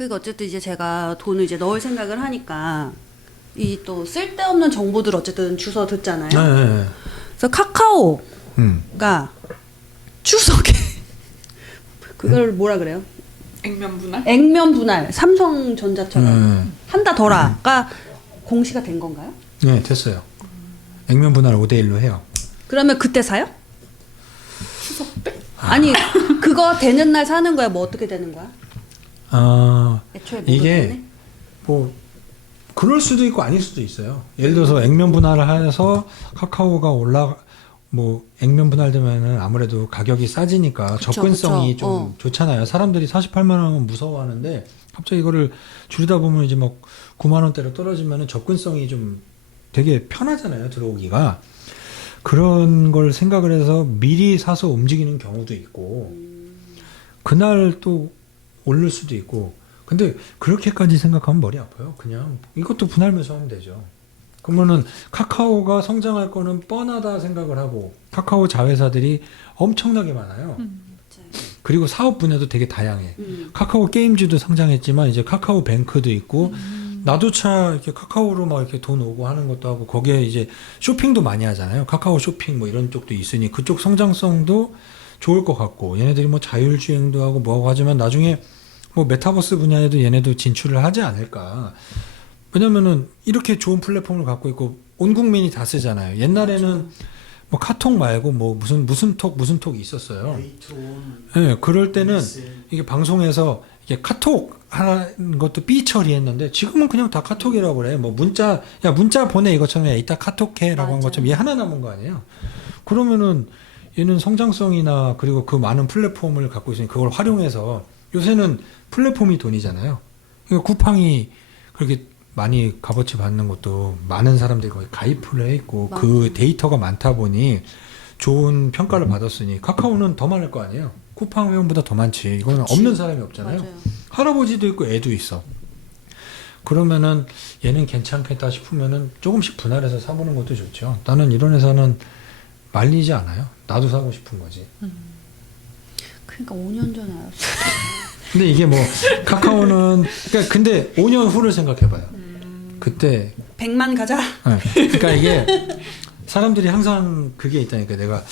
그러니까 어쨌든 이제 제가 돈을 이제 넣을 생각을 하니까 이 또 쓸데없는 정보들 어쨌든 주워 듣잖아요. 네. 그래서 카카오가 추석에 그걸 뭐라 그래요? 액면 분할? 액면 분할 삼성전자처럼 한다 더라가 공시가 된 건가요? 네, 됐어요. 액면 분할 5대1로 해요. 그러면 그때 사요? 추석 때? 아니 그거 되는 날 사는 거야? 뭐 어떻게 되는 거야? 애초에 이게 모르겠네. 뭐 그럴 수도 있고 아닐 수도 있어요. 예를 들어서 액면 분할을 해서 카카오가 뭐 액면 분할되면은 아무래도 가격이 싸지니까 그쵸, 접근성이 그쵸. 좀 좋잖아요. 사람들이 48만 원은 무서워하는데 갑자기 이거를 줄이다 보면 이제 막 9만 원대로 떨어지면은 접근성이 좀 되게 편하잖아요. 들어오기가. 그런 걸 생각을 해서 미리 사서 움직이는 경우도 있고 그날 또 오를 수도 있고 근데 그렇게까지 생각하면 머리 아파요. 그냥 이것도 분할 매수하면 되죠. 그러면은 카카오가 성장할 거는 뻔하다 생각을 하고 카카오 자회사들이 엄청나게 많아요. 그리고 사업 분야도 되게 다양해. 카카오 게임즈도 성장했지만 이제 카카오 뱅크도 있고 나도차 이렇게 카카오로 막 이렇게 돈 오고 하는 것도 하고 거기에 이제 쇼핑도 많이 하잖아요. 카카오 쇼핑 뭐 이런 쪽도 있으니 그쪽 성장성도 좋을 것 같고 얘네들이 뭐 자율주행도 하고 뭐하고 하지만 나중에 뭐 메타버스 분야에도 얘네도 진출을 하지 않을까. 왜냐면은 이렇게 좋은 플랫폼을 갖고 있고 온 국민이 다 쓰잖아요. 옛날에는 뭐 카톡 말고 뭐 무슨 톡이 있었어요. 예, 네, 그럴 때는 이게 방송에서 이게 카톡 하는 것도 삐 처리했는데 지금은 그냥 다 카톡이라고 그래. 뭐 문자 보내 이것처럼 야 이따 카톡해라고 한 것처럼 얘 하나 남은 거 아니에요. 그러면은 얘는 성장성이나 그리고 그 많은 플랫폼을 갖고 있으니 그걸 활용해서 요새는 플랫폼이 돈이잖아요. 그러니까 쿠팡이 그렇게 많이 값어치 받는 것도 많은 사람들이 거의 가입을 해 있고 그 데이터가 많다 보니 좋은 평가를 받았으니 카카오는 더 많을 거 아니에요. 쿠팡 회원보다 더 많지. 이거는 없는 사람이 없잖아요. 맞아요. 할아버지도 있고 애도 있어. 그러면은 얘는 괜찮겠다 싶으면은 조금씩 분할해서 사보는 것도 좋죠. 나는 이런 회사는 말리지 않아요. 나도 사고 싶은 거지. 그러니까 5년 전에 알았어. 근데 이게 뭐 카카오는 그러니까 근데 5년 후를 생각해봐요. 그때 100만 가자. 네. 그러니까 이게 사람들이 항상 그게 있다니까 내가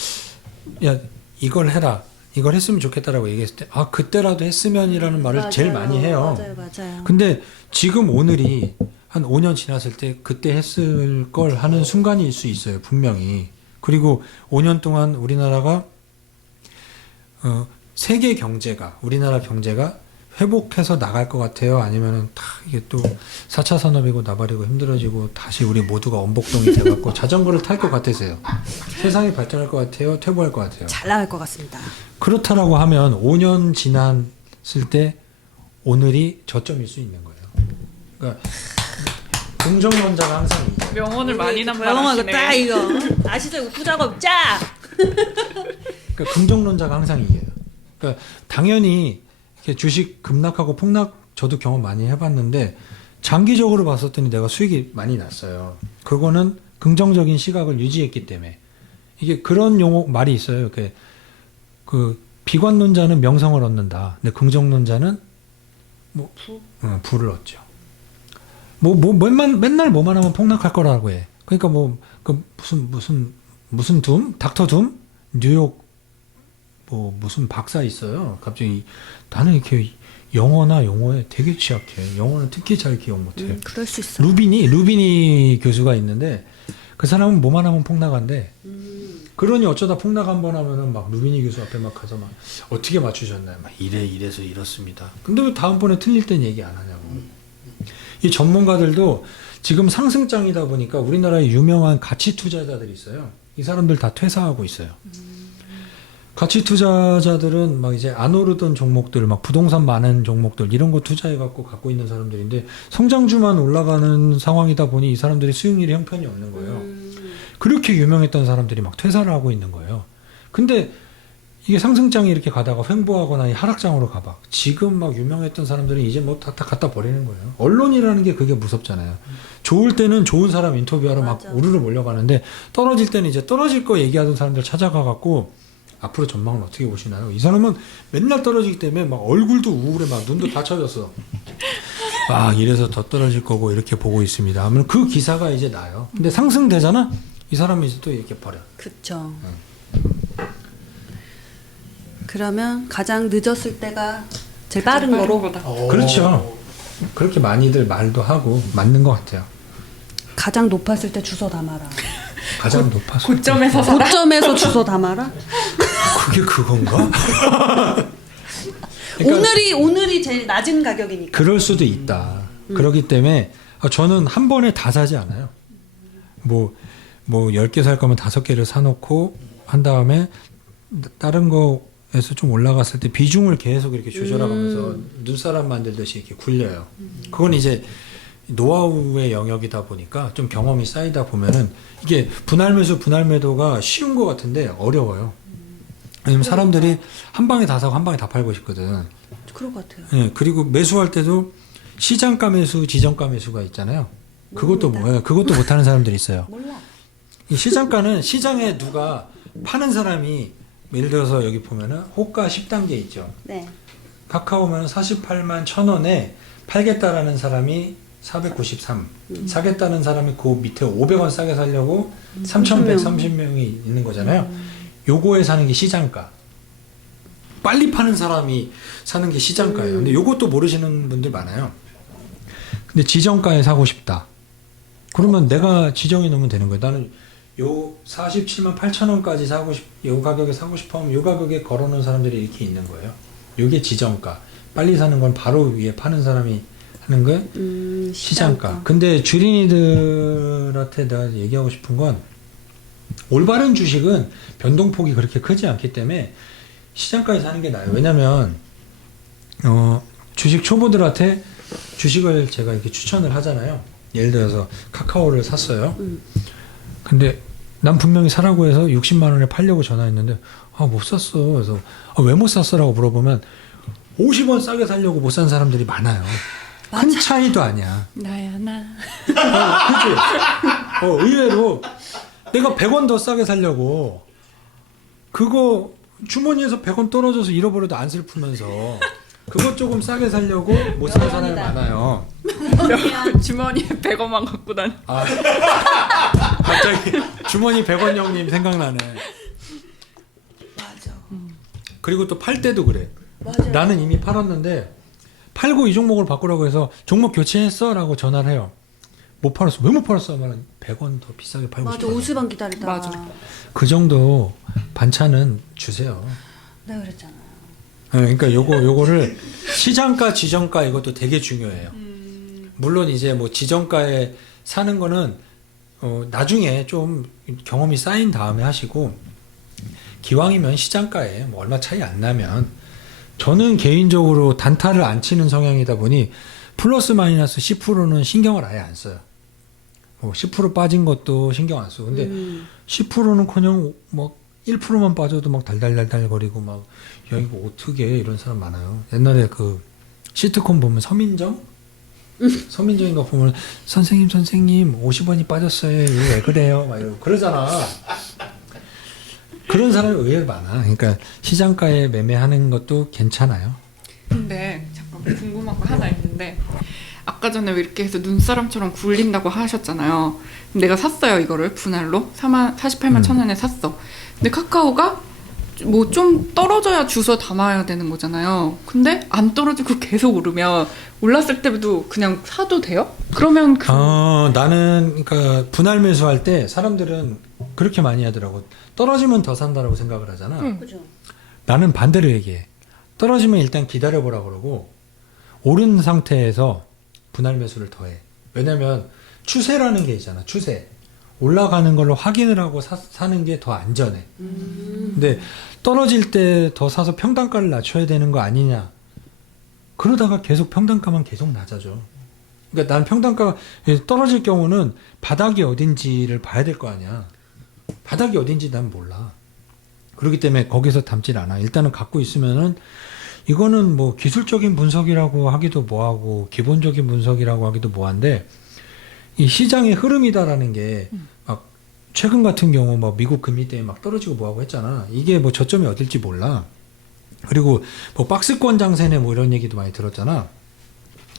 야 이걸 해라 이걸 했으면 좋겠다라고 얘기했을 때 아 그때라도 했으면이라는 말을 맞아요. 제일 많이 해요. 맞아요. 근데 지금 오늘이 한 5년 지났을 때 그때 했을 걸 하는 순간일 수 있어요. 분명히. 그리고 5년 동안 우리나라가 세계 경제가 우리나라 경제가 회복해서 나갈 것 같아요? 아니면은 다 이게 또 4차 산업이고 나발이고 힘들어지고 다시 우리 모두가 엄복동이 돼갖고 자전거를 탈 것 같으세요? 세상이 발전할 것 같아요? 퇴보할 것 같아요? 잘 나갈 것 같습니다. 그렇다라고 하면 5년 지났을 때 오늘이 저점일 수 있는 거예요. 그러니까 긍정론자가 항상 이겨요. 명언을 많이 명언 남발하시네. 딱 이거 아시죠? 이거 부작업 짜. 그러니까 긍정론자가 항상 이겨요. 그러니까 당연히 이렇게 주식 급락하고 폭락 저도 경험 많이 해봤는데 장기적으로 봤었더니 내가 수익이 많이 났어요. 그거는 긍정적인 시각을 유지했기 때문에 이게 그런 용어 말이 있어요. 이렇게 그 비관론자는 명성을 얻는다. 근데 긍정론자는 뭐 부를 얻죠. 맨날 뭐만 하면 폭락할 거라고 해. 그러니까 그 무슨 닥터 둠 뉴욕 뭐 무슨 박사 있어요. 갑자기 나는 이렇게 영어나 용어에 되게 취약해. 영어는 특히 잘 기억 못해. 그럴 수 있어. 루비니 교수가 있는데 그 사람은 뭐만 하면 폭락한대. 그러니 어쩌다 폭락 한 번 하면은 막 루비니 교수 앞에 막 가서 막 어떻게 맞추셨나요? 막 이래서 이렇습니다. 근데 왜 다음번에 틀릴 땐 얘기 안 하냐고. 이 전문가들도 지금 상승장이다 보니까 우리나라에 유명한 가치 투자자들이 있어요. 이 사람들 다 퇴사하고 있어요. 가치 투자자들은 막 이제 안 오르던 종목들, 막 부동산 많은 종목들 이런 거 투자해갖고 갖고 있는 사람들인데 성장주만 올라가는 상황이다 보니 이 사람들이 수익률이 형편이 없는 거예요. 그렇게 유명했던 사람들이 막 퇴사를 하고 있는 거예요. 근데 이게 상승장이 이렇게 가다가 횡보하거나 하락장으로 가봐. 지금 막 유명했던 사람들은 이제 뭐 다 갖다 버리는 거예요. 언론이라는 게 그게 무섭잖아요. 좋을 때는 좋은 사람 인터뷰하러 막 우르르 몰려가는데 떨어질 때는 이제 떨어질 거 얘기하던 사람들 찾아가갖고 앞으로 전망을 어떻게 보시나요? 이 사람은 맨날 떨어지기 때문에 막 얼굴도 우울해 막 눈도 다 처졌어. 이래서 더 떨어질 거고 이렇게 보고 있습니다. 하면 그 기사가 이제 나요. 근데 상승되잖아. 이 사람이 이제 또 이렇게 버려. 그쵸. 그러면 가장 늦었을 때가 제일 빠른 거로 거다. 그렇죠. 그렇게 많이들 말도 하고 맞는 것 같아요. 가장 높았을 때 주워 담아라. 가장 높아서 고점에서 살아. 고점에서 주워 담아라. 그게 그건가? 오늘이 제일 낮은 가격이니까. 그럴 수도 있다. 그렇기 때문에 저는 한 번에 다 사지 않아요. 뭐 10개 살 거면 5개를 사놓고 한 다음에 다른 거에서 좀 올라갔을 때 비중을 계속 이렇게 조절하면서 눈사람 만들듯이 이렇게 굴려요. 그건 이제 노하우의 영역이다 보니까 좀 경험이 쌓이다 보면은 이게 분할 매도가 쉬운 것 같은데 어려워요. 왜냐면 사람들이 한 방에 다 사고 한 방에 다 팔고 싶거든. 그럴 것 같아요. 예, 그리고 매수할 때도 시장가 매수, 지정가 매수가 있잖아요. 그것도 그것도 못하는 사람들이 있어요. 몰라. 이 시장가는 시장에 누가 파는 사람이 예를 들어서 여기 보면은 호가 10단계 있죠. 네. 카카오면 48만 1,000원에 팔겠다라는 사람이 493, 사겠다는 사람이 그 밑에 500원 싸게 살려고 3,130명이 있는 거잖아요. 요거에 사는 게 시장가. 빨리 파는 사람이 사는 게 시장가예요. 근데 요것도 모르시는 분들 많아요. 근데 지정가에 사고 싶다. 그러면 내가 지정해 놓으면 되는 거예요. 나는 요 47만 8천 원까지 요 가격에 사고 싶어 하면 요 가격에 걸어놓은 사람들이 이렇게 있는 거예요. 요게 지정가. 빨리 사는 건 바로 위에 파는 사람이 하는 게 시장가. 근데 주린이들한테 내가 얘기하고 싶은 건 올바른 주식은 변동폭이 그렇게 크지 않기 때문에 시장가에 사는 게 나아요. 왜냐면 주식 초보들한테 주식을 제가 이렇게 추천을 하잖아요. 예를 들어서 카카오를 샀어요. 근데 난 분명히 사라고 해서 60만 원에 팔려고 전화했는데 못 샀어. 그래서 왜 못 샀어라고 물어보면 50원 싸게 살려고 못 산 사람들이 많아요. 큰 차이도 아니야. 나야 나. 그치? 의외로 내가 100원 더 싸게 살려고 그거 주머니에서 100원 떨어져서 잃어버려도 안 슬프면서 그것 조금 싸게 살려고 못 사는 사람이 많아요. 주머니에 100원만 갖고 다니. 갑자기 주머니 100원 형님 생각나네. 맞아. 그리고 또 팔 때도 그래. 맞아요. 나는 이미 팔았는데 팔고 이 종목을 바꾸라고 해서 종목 교체했어? 라고 전화를 해요. 못 팔았어. 왜 못 팔았어? 하면 100원 더 비싸게 팔고 맞아. 싶어요. 50원 기다리다가. 맞아. 그 정도 반찬은 주세요. 내가 그랬잖아요. 그러니까 요거를 시장가, 지정가 이것도 되게 중요해요. 물론 이제 뭐 지정가에 사는 거는 나중에 좀 경험이 쌓인 다음에 하시고 기왕이면 시장가에 뭐 얼마 차이 안 나면 저는 개인적으로 단타를 안 치는 성향이다 보니 플러스 마이너스 10%는 신경을 아예 안 써요. 뭐 10% 빠진 것도 신경 안 써. 근데 10%는커녕 막 1%만 빠져도 막 달달달달거리고 막 야 이거 어떻게 이런 사람 많아요. 옛날에 그 시트콤 보면 서민정 서민정인가 보면 선생님 50원이 빠졌어요. 이거 왜 그래요? 막 이러고 그러잖아. 그런 사람이 의외로 많아. 그러니까 시장가에 매매하는 것도 괜찮아요. 근데 잠깐 궁금한 거 하나 있는데 아까 전에 왜 이렇게 해서 눈사람처럼 굴린다고 하셨잖아요. 내가 샀어요 이거를 분할로 48만 1,000원에 샀어. 근데 카카오가 뭐 좀 떨어져야 주워 담아야 되는 거잖아요. 근데 안 떨어지고 계속 오르면 올랐을 때도 그냥 사도 돼요? 그러면 나는 그러니까 분할 매수할 때 사람들은 그렇게 많이 하더라고. 떨어지면 더 산다라고 생각을 하잖아. 그죠? 나는 반대로 얘기해. 떨어지면 일단 기다려보라 그러고 오른 상태에서 분할 매수를 더해. 왜냐면 추세라는 게 있잖아. 추세. 올라가는 걸로 확인을 하고 사는 게 더 안전해. 근데 떨어질 때 더 사서 평단가를 낮춰야 되는 거 아니냐. 그러다가 계속 평단가만 계속 낮아져. 그러니까 난 평단가가 떨어질 경우는 바닥이 어딘지를 봐야 될 거 아니야. 바닥이 어딘지 난 몰라. 그렇기 때문에 거기서 담질 않아. 일단은 갖고 있으면은 이거는 뭐 기술적인 분석이라고 하기도 뭐하고 기본적인 분석이라고 하기도 뭐한데 이 시장의 흐름이다라는 게 막 최근 같은 경우 뭐 미국 금리 때문에 막 떨어지고 뭐하고 했잖아. 이게 뭐 저점이 어딜지 몰라. 그리고 뭐 박스권 장세네 뭐 이런 얘기도 많이 들었잖아.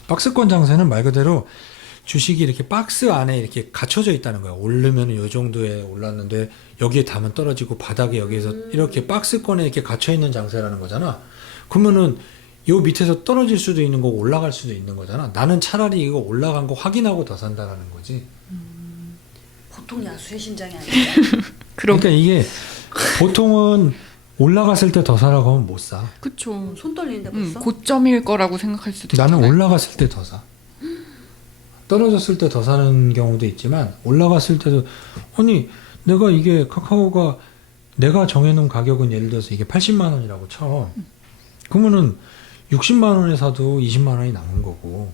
박스권 장세는 말 그대로 주식이 이렇게 박스 안에 이렇게 갇혀져 있다는 거야. 오르면 요 정도에 올랐는데 여기에 담은 떨어지고 바닥에 여기에서 이렇게 박스권에 이렇게 갇혀 있는 장세라는 거잖아. 그러면은 요 밑에서 떨어질 수도 있는 거고 올라갈 수도 있는 거잖아. 나는 차라리 이거 올라간 거 확인하고 더 산다라는 거지. 보통 야수의 심장이 아니야. 그러니까 이게 보통은 올라갔을 때 더 사라고 하면 못 사. 그쵸. 손 떨리는데 벌써? 고점일 거라고 생각할 수도 나는 있잖아요. 올라갔을 때 더 사. 떨어졌을 때 더 사는 경우도 있지만 올라갔을 때도 아니 내가 이게 카카오가 내가 정해놓은 가격은 예를 들어서 이게 80만 원이라고 쳐. 그러면은 60만 원에 사도 20만 원이 남은 거고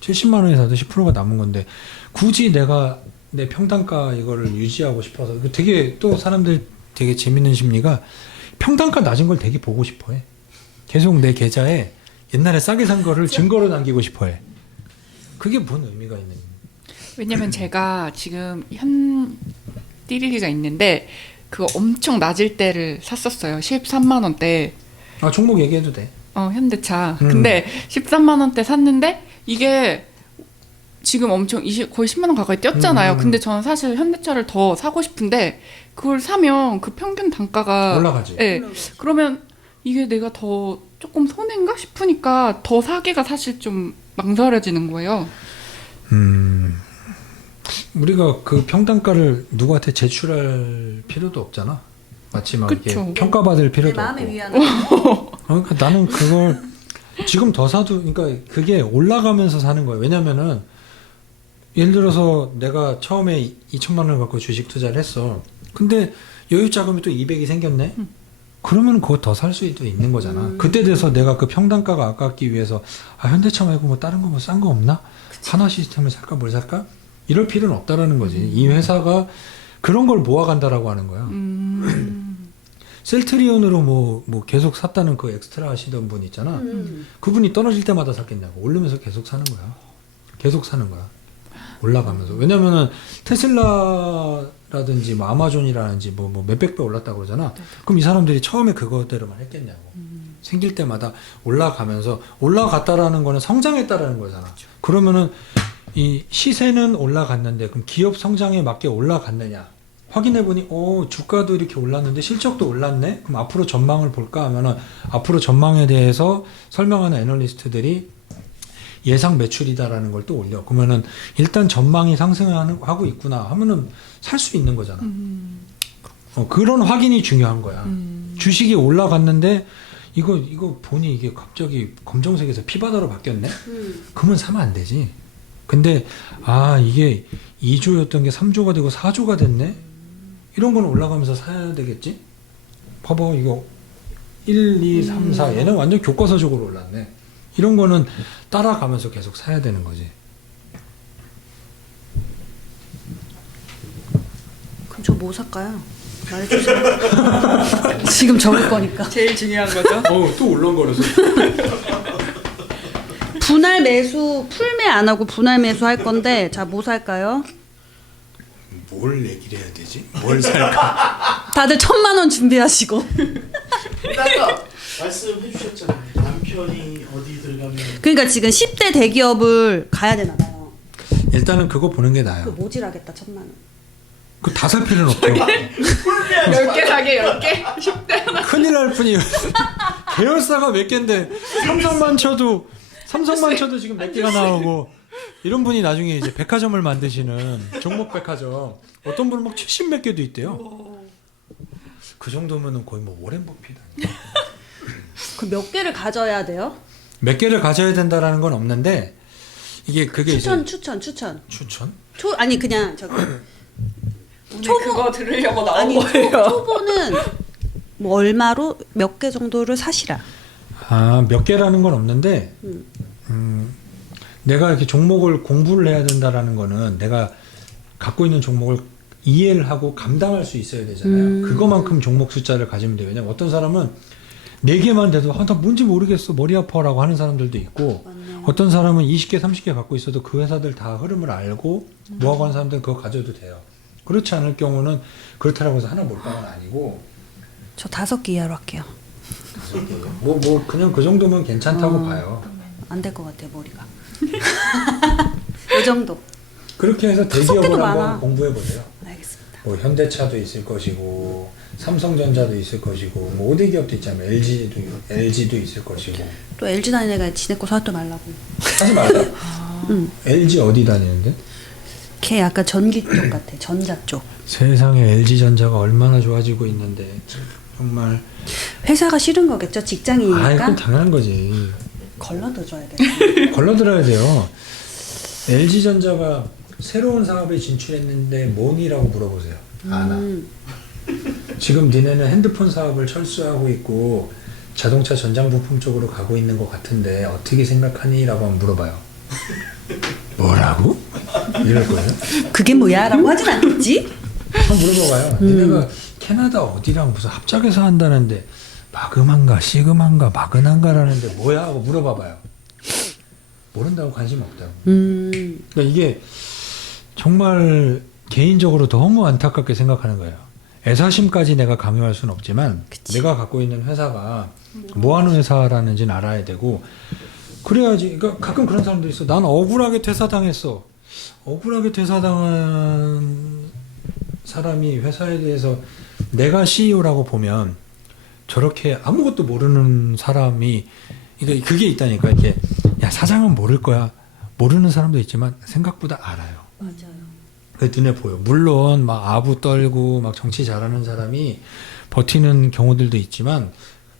70만 원에 사도 10%가 남은 건데 굳이 내가 내 평단가 이거를 유지하고 싶어서 되게 또 사람들 되게 재밌는 심리가 평단가 낮은 걸 되게 보고 싶어 해. 계속 내 계좌에 옛날에 싸게 산 거를 증거로 남기고 싶어 해. 그게 뭔 의미가 있는 왜냐면 제가 지금 현 띠리리가 있는데 그거 엄청 낮을 때를 샀었어요. 13만 원대. 아 종목 얘기해도 돼. 현대차. 근데 13만 원대 샀는데 이게 지금 엄청 거의 10만 원 가까이 뛰었잖아요. 근데 저는 사실 현대차를 더 사고 싶은데 그걸 사면 그 평균 단가가 올라가지. 네. 그러면 이게 내가 더 조금 손해인가 싶으니까 더 사기가 사실 좀 망설여지는 거예요. 우리가 그 평단가를 누구한테 제출할 필요도 없잖아. 마치 막 이렇게 그쵸. 평가받을 내 필요도 마음의 없고. 위안을. 그러니까 나는 그걸 지금 더 사도 그러니까 그게 올라가면서 사는 거예요. 왜냐면은 예를 들어서 내가 처음에 2천만 원을 갖고 주식 투자를 했어. 근데 여유 자금이 또 200이 생겼네. 그러면 그거 더 살 수도 있는 거잖아. 그때 돼서 내가 그 평단가가 아깝기 위해서 현대차 말고 뭐 다른 거 뭐 싼 거 없나? 하나 시스템을 살까 뭘 살까? 이럴 필요는 없다라는 거지. 이 회사가 그런 걸 모아간다라고 하는 거야. 셀트리온으로 뭐 계속 샀다는 그 엑스트라 하시던 분 있잖아. 그분이 떨어질 때마다 샀겠냐고. 오르면서 계속 사는 거야. 계속 사는 거야. 올라가면서. 왜냐면은 테슬라라든지 뭐 아마존이라든지 뭐 몇백 배 올랐다고 그러잖아. 그럼 이 사람들이 처음에 그거대로만 했겠냐고. 생길 때마다 올라가면서 올라갔다라는 거는 성장했다라는 거잖아. 그러면은 이 시세는 올라갔는데 그럼 기업 성장에 맞게 올라갔느냐? 확인해 보니 주가도 이렇게 올랐는데 실적도 올랐네. 그럼 앞으로 전망을 볼까 하면은 앞으로 전망에 대해서 설명하는 애널리스트들이 예상 매출이다라는 걸 또 올려. 그러면은 일단 전망이 상승하고 있구나 하면은 살 수 있는 거잖아. 그런 확인이 중요한 거야. 주식이 올라갔는데 이거 보니 이게 갑자기 검정색에서 피바다로 바뀌었네. 그러면 사면 안 되지. 근데 이게 2조였던 게 3조가 되고 4조가 됐네. 이런 거는 올라가면서 사야 되겠지. 봐봐 이거 1, 2, 3, 4 얘는 완전 교과서적으로 올랐네. 이런 거는 따라가면서 계속 사야 되는 거지. 그럼 저 뭐 살까요? 말해주세요. 지금 적을 거니까. 제일 중요한 거죠. 또 울렁거려서. 분할 매수, 풀매 안 하고 분할 매수 할 건데, 자, 뭐 살까요? 뭘 얘기를 해야 되지? 뭘 살까? 다들 1,000만 원 준비하시고. 아까 말씀해 주셨잖아요. 남편이 어디 들어가면 그러니까 지금 10대 대기업을 가야 되나 봐요. 일단은 그거 보는 게 그 나아요. 모질하겠다, 1,000만 원. 그 다 살 필요는 없죠. 10개 사게 10개? 10대 하나. 큰일 날 뿐이에요. 계열사가 몇 개인데 삼성만 쳐도 지금 몇 개가 나오고 이런 분이 나중에 이제 백화점을 만드시는 종목 백화점 어떤 분은 막 70 몇 개도 있대요. 그 정도면은 거의 뭐 워렌 버핏 아니야. 그 몇 개를 가져야 돼요? 몇 개를 가져야 된다라는 건 없는데 그게 추천. 추천? 아니 그냥 저기 초보 그거 들으려고 나온 아니 거예요. 초보는 뭐 얼마로 몇 개 정도를 사시라. 몇 개라는 건 없는데 내가 이렇게 종목을 공부를 해야 된다라는 거는 내가 갖고 있는 종목을 이해를 하고 감당할 수 있어야 되잖아요. 그거만큼 종목 숫자를 가지면 돼요. 왜냐면 어떤 사람은 4개만 돼도 나 뭔지 모르겠어 머리 아파라고 하는 사람들도 있고 맞네요. 어떤 사람은 20개 30개 갖고 있어도 그 회사들 다 흐름을 알고 뭐하고 하는 사람들은 그거 가져도 돼요. 그렇지 않을 경우는 그렇다고 해서 하나 몰빵은 아니고 저 5개 이하로 할게요. 뭐 그냥 그 정도면 괜찮다고 봐요. 안 될 것 같아요 머리가. 이 정도. 그렇게 해서 다섯 대기업을 개도 한번 많아. 공부해 보세요. 알겠습니다. 뭐 현대차도 있을 것이고 삼성전자도 있을 것이고 뭐 5대 기업도 있잖아요. LG도 있을 것이고. 또 LG 다니는 애가 지네 거 사도 말라고. 하지 말라. LG 어디 다니는데? 걔 약간 전기 쪽 같아. 전자 쪽. 세상에 LG전자가 얼마나 좋아지고 있는데 정말. 회사가 싫은 거겠죠. 아, 직장이니까. 그건 당연한 거지. 걸러들어야 돼. 걸러들어야 돼요. LG전자가 새로운 사업에 진출했는데 뭐니라고 물어보세요. 아나. 지금 니네는 핸드폰 사업을 철수하고 있고 자동차 전장 부품 쪽으로 가고 있는 것 같은데 어떻게 생각하니? 라고 한번 물어봐요. 뭐라고? 이럴 거예요. 그게 뭐야? 라고 하진 않겠지? 한번 물어봐봐요. 니네가 캐나다 어디랑 무슨 합작해서 한다는데 마그만가 시그만가 마그난가라는데 뭐야? 하고 물어봐봐요. 모른다고 관심 없다고. 그러니까 이게 정말 개인적으로 너무 안타깝게 생각하는 거예요. 애사심까지 내가 강요할 수는 없지만 그치. 내가 갖고 있는 회사가 뭐 하는 회사라는지는 알아야 되고 그래야지. 그러니까 가끔 그런 사람도 있어. 난 억울하게 퇴사당했어. 억울하게 퇴사당한 사람이 회사에 대해서 내가 CEO라고 보면 저렇게 아무것도 모르는 사람이 그러니까 그게 있다니까. 이게 야 사장은 모를 거야. 모르는 사람도 있지만 생각보다 알아요. 맞아요. 그 눈에 보여. 물론 막 아부 떨고 막 정치 잘하는 사람이 버티는 경우들도 있지만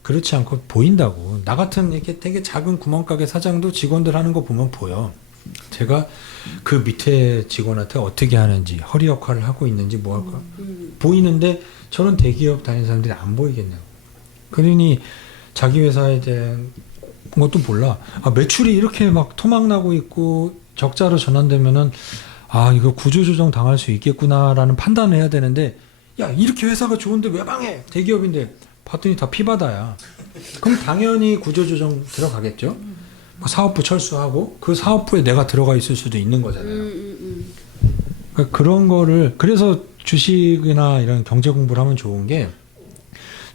그렇지 않고 보인다고. 나 같은 이렇게 되게 작은 구멍가게 사장도 직원들 하는 거 보면 보여. 제가 그 밑에 직원한테 어떻게 하는지 허리 역할을 하고 있는지 뭐 할까 보이는데 저런 대기업 다니는 사람들이 안 보이겠냐고. 그러니 자기 회사에 대한 것도 몰라. 아, 매출이 이렇게 막 토막나고 있고 적자로 전환되면은 아 이거 구조조정 당할 수 있겠구나라는 판단을 해야 되는데 야 이렇게 회사가 좋은데 왜 방해? 대기업인데 봤더니 다 피바다야. 그럼 당연히 구조조정 들어가겠죠. 뭐 사업부 철수하고 그 사업부에 내가 들어가 있을 수도 있는 거잖아요. 그러니까 그런 거를 그래서 주식이나 이런 경제 공부를 하면 좋은 게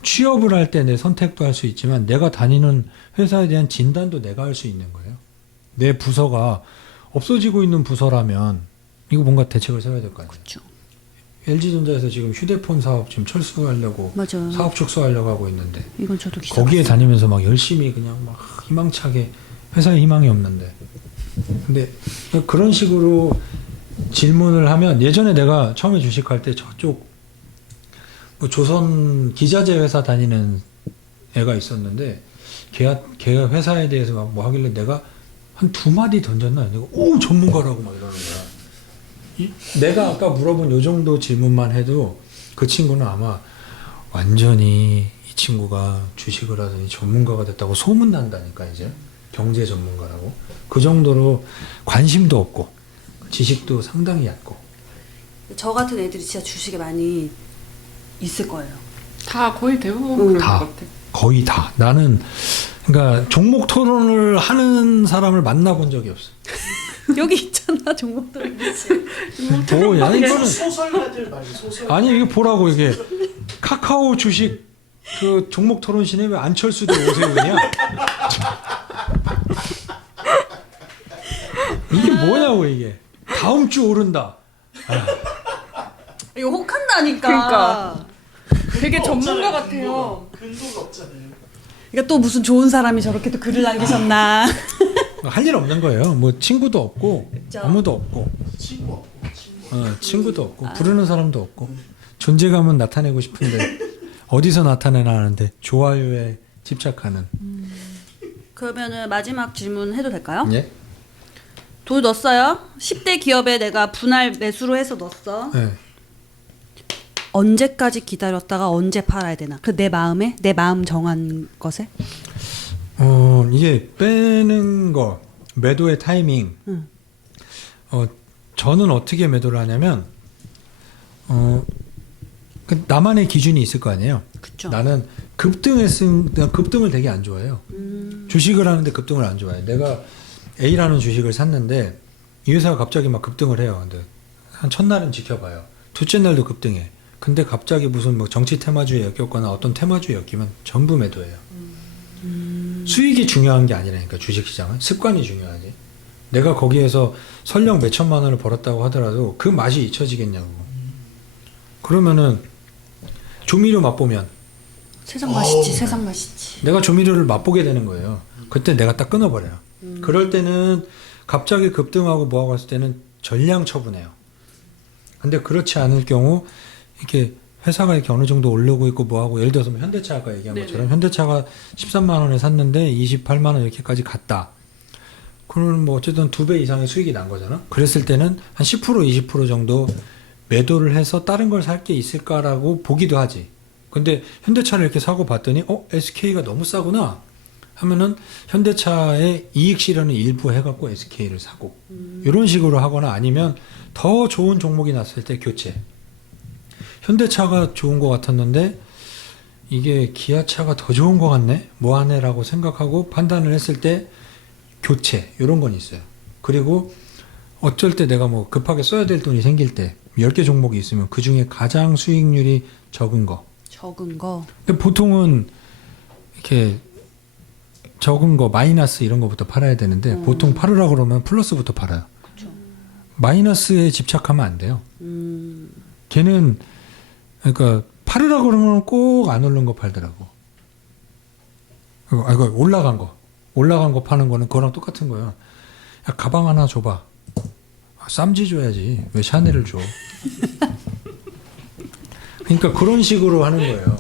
취업을 할 때 내 선택도 할 수 있지만 내가 다니는 회사에 대한 진단도 내가 할 수 있는 거예요. 내 부서가 없어지고 있는 부서라면 이거 뭔가 대책을 세워야 될 거 아니에요. 그렇죠. LG전자에서 지금 휴대폰 사업 지금 철수하려고 맞아요. 사업 축소하려고 하고 있는데 이건 저도 기사 거기에 봤어요. 다니면서 막 열심히 그냥 막 희망차게 회사에 희망이 없는데 근데 그런 식으로 질문을 하면 예전에 내가 처음에 주식할 때 저쪽 뭐 조선 기자재 회사 다니는 애가 있었는데 걔 회사에 대해서 막 뭐 하길래 내가 한 2마디 던졌나? 내가 오 전문가라고 막 이러는 거야. 내가 아까 물어본 요 정도 질문만 해도 그 친구는 아마 완전히 이 친구가 주식을 하더니 전문가가 됐다고 소문난다니까. 이제 경제 전문가라고. 그 정도로 관심도 없고 지식도 상당히 얕고. 저 같은 애들이 진짜 주식에 많이 있을 거예요. 다 거의 대부분 그럴 것 다. 같아. 거의 다. 나는 그러니까 종목 토론을 하는 사람을 만나본 적이 없어. 여기 있잖아 종목들. 뭐, 야, 이거는 소설가들 말고 소설. 아니 이게 보라고 이게 카카오 주식 그 종목 토론실에 왜 안철수도 오세훈이야? 이게 뭐냐고 이게. 다음 주 오른다. 이거 혹한다니까. 그러니까. 되게 근거가 전문가 없잖아요, 같아요. 근거가 없잖아요. 그러니까 또 무슨 좋은 사람이 저렇게 또 글을 남기셨나. 할 일 없는 거예요. 뭐 친구도 없고 그쵸. 아무도 없고 친구 없고 친구. 친구도 없고 부르는 사람도 없고 존재감은 나타내고 싶은데 어디서 나타내나 하는데 좋아요에 집착하는. 그러면은 마지막 질문 해도 될까요? 예? 돈 넣었어요. 10대 기업에 내가 분할 매수로 해서 넣었어. 네. 언제까지 기다렸다가 언제 팔아야 되나? 그 내 마음에 내 마음 정한 것에. 이게 빼는 거 매도의 타이밍. 응. 저는 어떻게 매도를 하냐면 그 나만의 기준이 있을 거 아니에요. 그쵸. 나는 난 급등을 되게 안 좋아해요. 주식을 하는데 급등을 안 좋아해. 내가 A라는 주식을 샀는데 이 회사가 갑자기 막 급등을 해요. 근데 한 첫날은 지켜봐요. 둘째 날도 급등해. 근데 갑자기 무슨 뭐 정치 테마주에 엮였거나 어떤 테마주에 엮이면 전부 매도해요. 수익이 중요한 게 아니라니까 주식시장은 습관이 중요하지. 내가 거기에서 설령 몇 천만 원을 벌었다고 하더라도 그 맛이 잊혀지겠냐고. 그러면은 조미료 맛보면 세상 맛있지, 세상 맛있지. 내가 조미료를 맛보게 되는 거예요. 그때 내가 딱 끊어버려요. 그럴 때는 갑자기 급등하고 뭐하고 했을 때는 전량 처분해요. 근데 그렇지 않을 경우 이렇게 회사가 이렇게 어느 정도 오르고 있고 뭐하고 예를 들어서 현대차 아까 얘기한 네네. 것처럼 현대차가 13만 원에 샀는데 28만 원 이렇게까지 갔다. 그러면 뭐 어쨌든 2배 이상의 수익이 난 거잖아. 그랬을 때는 한 10% 20% 정도 매도를 해서 다른 걸 살 게 있을까라고 보기도 하지. 근데 현대차를 이렇게 사고 봤더니 SK가 너무 싸구나 하면은 현대차의 이익 실현을 일부 해갖고 SK를 사고 이런 식으로 하거나 아니면 더 좋은 종목이 났을 때 교체. 현대차가 좋은 것 같았는데 이게 기아차가 더 좋은 것 같네? 뭐하네라고 생각하고 판단을 했을 때 교체 이런 건 있어요. 그리고 어쩔 때 내가 뭐 급하게 써야 될 돈이 생길 때 10개 종목이 있으면 그 중에 가장 수익률이 적은 거. 적은 거. 근데 보통은 이렇게 적은 거 마이너스 이런 거부터 팔아야 되는데 보통 팔으라 그러면 플러스부터 팔아요. 그쵸. 마이너스에 집착하면 안 돼요. 걔는 그러니까 팔으라 그러면 꼭 안 오른 거 팔더라고. 이거 올라간 거 파는 거는 그거랑 똑같은 거예요. 야, 가방 하나 줘봐. 쌈지 줘야지. 왜 샤넬을 줘? 그러니까 그런 식으로 하는 거예요.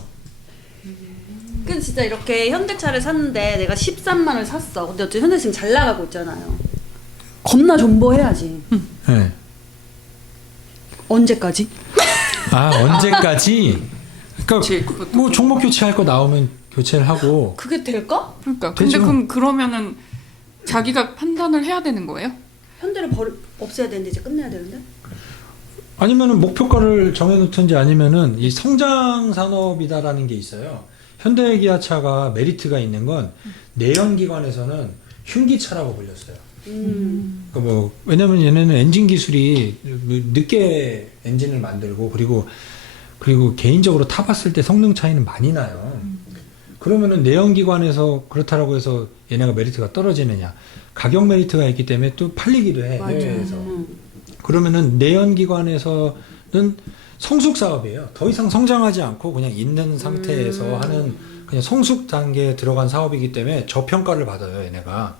근데 진짜 이렇게 현대차를 샀는데 내가 13만 원을 샀어. 근데 어쨌든 현대 지금 잘 나가고 있잖아요. 겁나 존버해야지. 네. 언제까지? 아 언제까지? 그러니까 그치, 뭐 종목 교체할 거 나오면 교체를 하고. 그게 될까? 그러니까 되죠. 근데 그러면은 자기가 판단을 해야 되는 거예요? 현대를 없애야 되는데 이제 끝내야 되는데? 아니면은 목표가를 정해놓든지 아니면은 이 성장 산업이다라는 게 있어요. 현대기아차가 메리트가 있는 건 내연기관에서는 흉기차라고 불렸어요. 그러니까 뭐 왜냐면 얘네는 엔진 기술이 늦게 엔진을 만들고 그리고 개인적으로 타봤을 때 성능 차이는 많이 나요. 그러면은 내연기관에서 그렇다라고 해서 얘네가 메리트가 떨어지느냐? 가격 메리트가 있기 때문에 또 팔리기도 해. 맞아요. 해외에서. 그러면은 내연기관에서는 성숙 사업이에요. 더 이상 성장하지 않고 그냥 있는 상태에서 하는 그냥 성숙 단계에 들어간 사업이기 때문에 저평가를 받아요, 얘네가.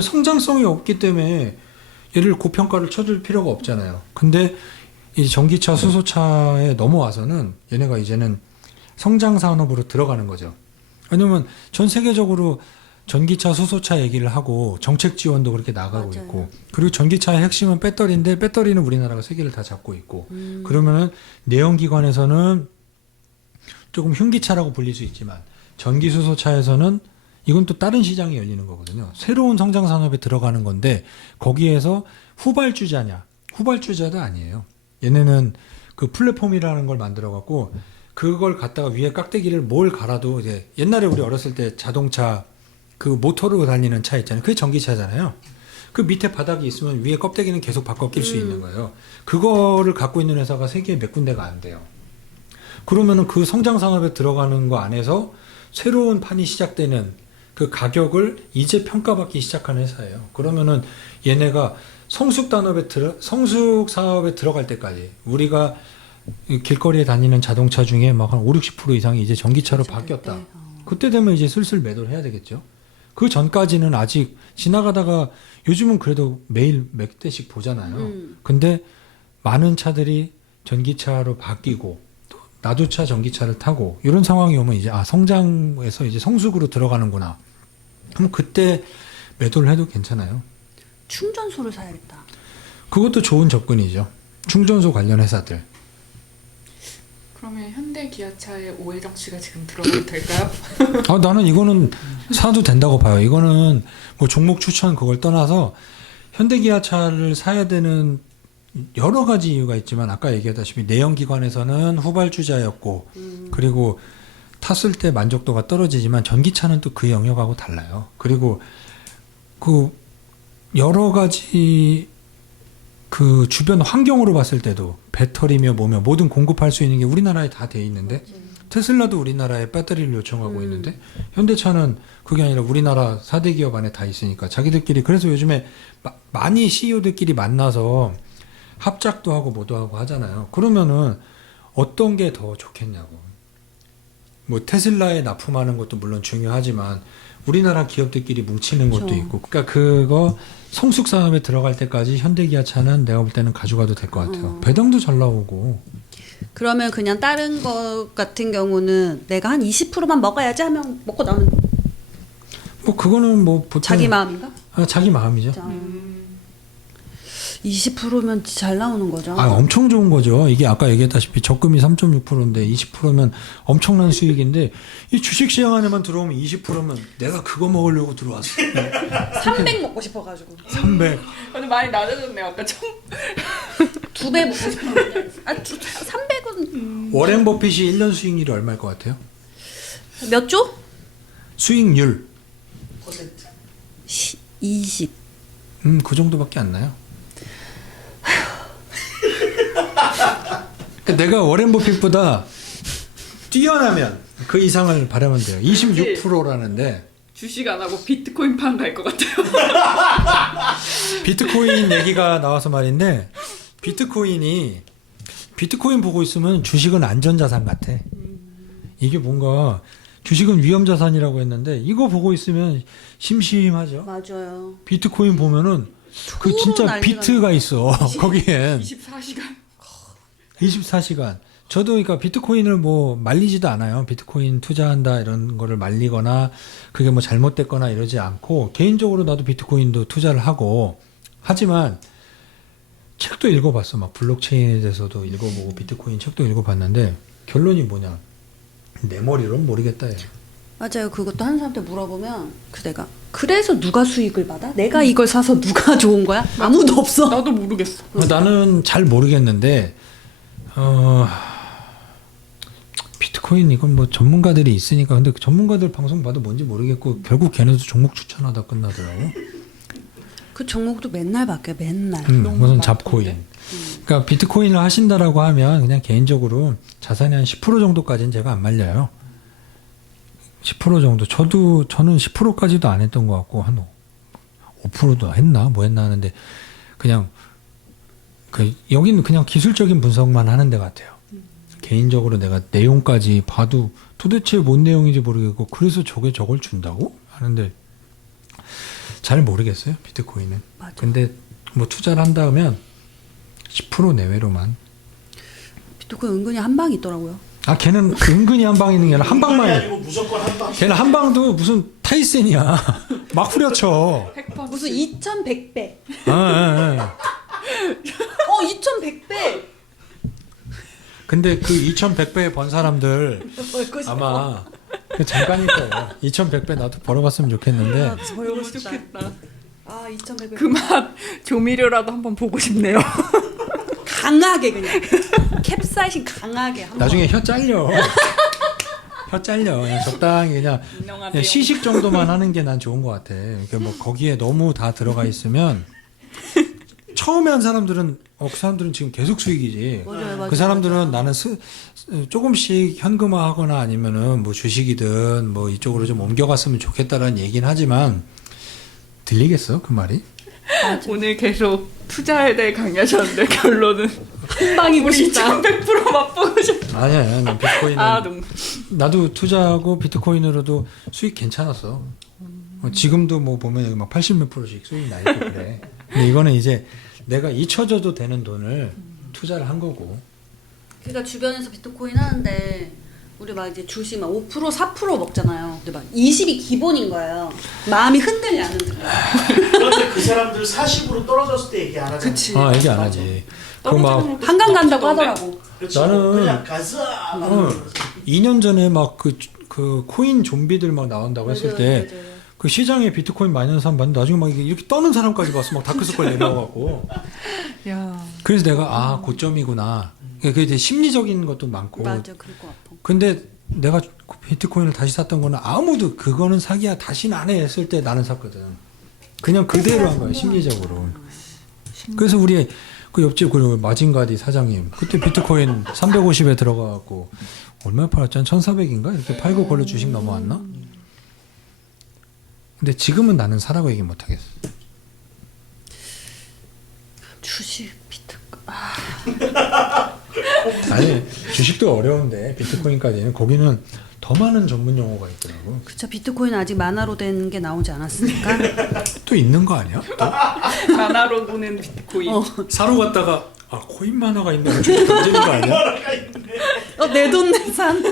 성장성이 없기 때문에 얘를 고평가를 쳐줄 필요가 없잖아요. 근데 이 전기차, 수소차에 넘어와서는 얘네가 이제는 성장 산업으로 들어가는 거죠. 왜냐면 전 세계적으로 전기차, 수소차 얘기를 하고 정책 지원도 그렇게 나가고 맞아요. 있고 그리고 전기차의 핵심은 배터리인데 배터리는 우리나라가 세계를 다 잡고 있고 그러면은 내연기관에서는 조금 흉기차라고 불릴 수 있지만 전기 수소차에서는 이건 또 다른 시장이 열리는 거거든요. 새로운 성장 산업에 들어가는 건데 거기에서 후발주자냐? 후발주자도 아니에요. 얘네는 그 플랫폼이라는 걸 만들어 갖고 그걸 갖다가 위에 깍대기를 뭘 갈아도 이제 옛날에 우리 어렸을 때 자동차 그 모터로 달리는 차 있잖아요. 그게 전기차잖아요. 그 밑에 바닥이 있으면 위에 껍데기는 계속 바꿔 낄 수 있는 거예요. 그거를 갖고 있는 회사가 세계에 몇 군데가 안 돼요. 그러면은 그 성장 산업에 들어가는 거 안에서 새로운 판이 시작되는 그 가격을 이제 평가받기 시작한 회사예요. 그러면은 얘네가 성숙 사업에 들어갈 때까지 우리가 길거리에 다니는 자동차 중에 막 한 5-60% 이상이 이제 전기차로 바뀌었다. 그때 되면 이제 슬슬 매도를 해야 되겠죠. 그 전까지는 아직 지나가다가 요즘은 그래도 매일 몇 대씩 보잖아요. 근데 많은 차들이 전기차로 바뀌고 또 나주차 전기차를 타고 이런 상황이 오면 이제 성장에서 이제 성숙으로 들어가는구나. 그럼 그때 매도를 해도 괜찮아요. 충전소를 사야겠다. 그것도 좋은 접근이죠. 충전소 관련 회사들. 그러면 현대 기아차에 오해정 씨가 지금 들어가도 될까요? 나는 이거는 사도 된다고 봐요. 이거는 뭐 종목 추천 그걸 떠나서 현대기아차를 사야 되는 여러 가지 이유가 있지만 아까 얘기했다시피 내연기관에서는 후발주자였고 그리고 탔을 때 만족도가 떨어지지만 전기차는 또 그 영역하고 달라요. 그리고 그 여러 가지 그 주변 환경으로 봤을 때도 배터리며 뭐며 모든 공급할 수 있는 게 우리나라에 다 돼 있는데 테슬라도 우리나라에 배터리를 요청하고 있는데 현대차는 그게 아니라 우리나라 4대 기업 안에 다 있으니까 자기들끼리 그래서 요즘에 많이 CEO들끼리 만나서 합작도 하고 뭐도 하고 하잖아요. 그러면은 어떤 게 더 좋겠냐고. 뭐 테슬라에 납품하는 것도 물론 중요하지만 우리나라 기업들끼리 뭉치는 것도 그렇죠. 있고. 그러니까 그거 성숙 산업에 들어갈 때까지 현대기아차는 내가 볼 때는 가져가도 될 것 같아요. 배당도 잘 나오고. 그러면 그냥 다른 거 같은 경우는 내가 한 20%만 먹어야지 하면 먹고 나면 뭐 그거는 뭐 보통 자기 마음인가? 자기 마음이죠. 20%면 잘 나오는 거죠. 아, 엄청 좋은 거죠. 이게 아까 얘기했다시피 적금이 3.6%인데 20%면 엄청난 수익인데 이 주식 시장 안에만 들어오면 20%면 내가 그거 먹으려고 들어왔어. 300 먹고 싶어가지고 300. 근데 많이 낮아졌네요. 아까 2배 먹고 싶었는데 300은 워렌 버핏이 1년 수익률이 얼마일 것 같아요? 몇 조? 수익률. 퍼센트. 20. 그 정도밖에 안 나요. 그러니까 내가 워렌 버핏보다 뛰어나면 그 이상을 바라면 돼요. 26%라는데 주식 안 하고 비트코인 판 갈 것 같아요. 비트코인 얘기가 나와서 말인데 비트코인 보고 있으면 주식은 안전자산 같아. 이게 뭔가 주식은 위험자산이라고 했는데 이거 보고 있으면 심심하죠. 맞아요. 비트코인 보면은 그 진짜 난리가 비트가 있어. 거기엔 24시간. 24시간. 저도 그러니까 비트코인을 뭐 말리지도 않아요. 비트코인 투자한다 이런 거를 말리거나 그게 뭐 잘못됐거나 이러지 않고 개인적으로 나도 비트코인도 투자를 하고 하지만 책도 읽어봤어. 막 블록체인에 대해서도 읽어보고 비트코인 책도 읽어봤는데 결론이 뭐냐. 내 머리로는 모르겠다. 얘. 맞아요. 그것도 한 사람한테 물어보면 내가 그래서 누가 수익을 받아? 내가 이걸 사서 누가 좋은 거야? 아무도 없어. 나도 모르겠어. 나는 잘 모르겠는데 비트코인 이건 뭐 전문가들이 있으니까 근데 그 전문가들 방송 봐도 뭔지 모르겠고 결국 걔네도 종목 추천하다 끝나더라고. 그 종목도 맨날 바뀌어. 맨날. 무슨 잡코인. 그러니까 비트코인을 하신다라고 하면 그냥 개인적으로 자산의 한 10% 정도까지는 제가 안 말려요. 10% 정도. 저는 10%까지도 안 했던 것 같고 한 5%도 했나 뭐 했나 하는데 그냥 여기는 그냥 기술적인 분석만 하는 데 같아요. 개인적으로 내가 내용까지 봐도 도대체 뭔 내용인지 모르겠고 그래서 저걸 준다고 하는데 잘 모르겠어요 비트코인은. 맞아. 근데 뭐 투자를 한다면 10% 내외로만. 비트코인 은근히 한 방이 있더라고요. 아 걔는 은근히 한 방 있는 게 아니라 한 방만 해. 아니고 무조건 한 방. 걔는 한 방도 무슨 타이센이야. 막 후려쳐. 무슨 2100배. 2100배. 근데 그 2100배 번 사람들 아마 그 잠깐일 거예요. 2100배 나도 벌어봤으면 좋겠는데 벌고 좋겠다. 아, 2100배. 그 맛 조미료라도 한번 보고 싶네요. 강하게 그냥. 캡사이신 강하게 한 나중에 혀 잘려. 혀 잘려. 그냥 적당히 그냥 시식 정도만 하는 게 난 좋은 것 같아. 그러니까 뭐 거기에 너무 다 들어가 있으면 처음에 한 사람들은 그 사람들은 지금 계속 수익이지. 맞아요. 그 사람들은 나는 조금씩 현금화하거나 아니면은 뭐 주식이든 뭐 이쪽으로 좀 옮겨갔으면 좋겠다라는 얘기는 하지만 들리겠어 그 말이? 오늘 계속 투자에 대해 강의하셨는데 결론은 한 방이고 싶다. 2100% 맛보고 싶다. 아니야, 난 비트코인은 너무. 나도 투자하고 비트코인으로도 수익 괜찮았어. 지금도 뭐 보면 막 80몇 %씩 수익 나 있고 그래. 근데 이거는 이제 내가 잊혀져도 되는 돈을 투자를 한 거고. 그러니까 주변에서 비트코인 하는데 우리 막 이제 주식 막 5% 4% 먹잖아요. 근데 막 20이 기본인 거예요. 마음이 흔들려 안 흔들려. 그런데 그 사람들 40으로 떨어졌을 때 얘기 안 하잖아. 그치. 아 얘기 안 하지. 그막 한강 간다고 하더라고. 그렇지. 나는- 그냥 가자. 2년 전에 막 그 코인 좀비들 막 나온다고 했을 때 그 시장에 비트코인 많이 하는 사람 봤는데 나중에 막 이렇게 떠는 사람까지 봤어. 막 다크서클 내려와갖고. 야. 그래서 내가 고점이구나. 그게 이제 심리적인 것도 많고. 맞아, 그럴 것 같아. 근데 내가 비트코인을 다시 샀던 거는 아무도 그거는 사기야 다시는 안 해 했을 때 나는 샀거든. 그냥 그대로 한 거야 심리적으로. 그래서 우리 그 옆집 그 마징가디 사장님 그때 비트코인 350에 들어가갖고 얼마 팔았지? 한 1,400인가? 이렇게 팔고 그걸로 주식 넘어왔나? 근데 지금은 나는 사라고 얘기 못 하겠어. 주식 비트코인. 아니 주식도 어려운데 비트코인까지는 거기는 더 많은 전문 용어가 있더라고. 그쵸, 비트코인 아직 만화로 된 게 나오지 않았으니까. 또 있는 거 아니야? 만화로 보는 비트코인. 사러 갔다가 아 코인 만화가 있네. 주식 던지는 거 아니야? 내돈내산.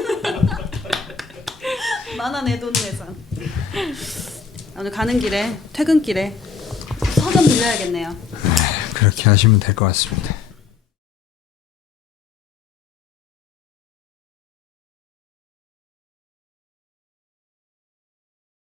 만화 내돈내산. 오늘 가는 길에 퇴근길에 서점 빌려야겠네요. 그렇게 하시면 될 것 같습니다.